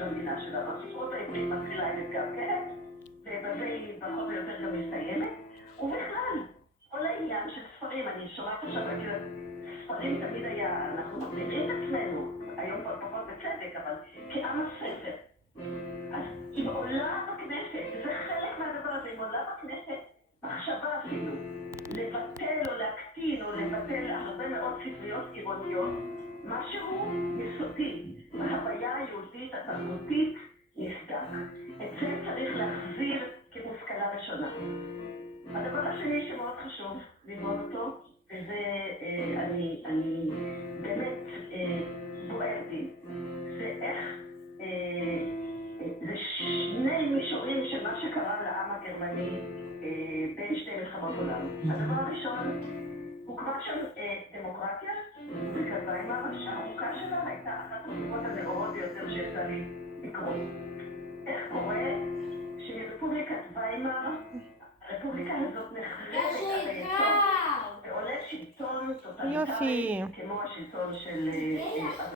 של המדינה שלה. בספרות העברית מתחילה עם אתגר כעת, ובזה היא פחות או יותר גם מסיימת. ובכלל, כל העניין של ספרים, אני שומעת עכשיו להגיד, ספרים תמיד היה, אנחנו מגדירים את עצמנו, היום כבר פחות בצדק, אבל כעם הספר. אז אם עולה בכנסת, וזה חלק מהדבר הזה, אם עולה בכנסת, מחשבה אפילו, לבטל או להקטין או לבטל הרבה מאוד ספריות עירוניות, משהו יסודי, בהוויה היהודית התרבותית נסדק. את זה צריך להחזיר כמושכלה ראשונה. הדבר השני שמאוד חשוב ללמוד אותו, וזה אני באמת בוער בי, זה איך זה שני מישורים של מה שקרה לעם הגרמני בין שתי מלחמות עולם. הדבר הראשון, הוקמה שם דמוקרטיה, וקרביימר שהארוכה שלה הייתה אחת התקופות הנאורות ביותר שיצא לי לקרוא. איך קורה שרפובליקת ויימר, הרפובליקה הזאת נחרבת על היסוד, ועולה שלטון טוטליטרי כמו השלטון של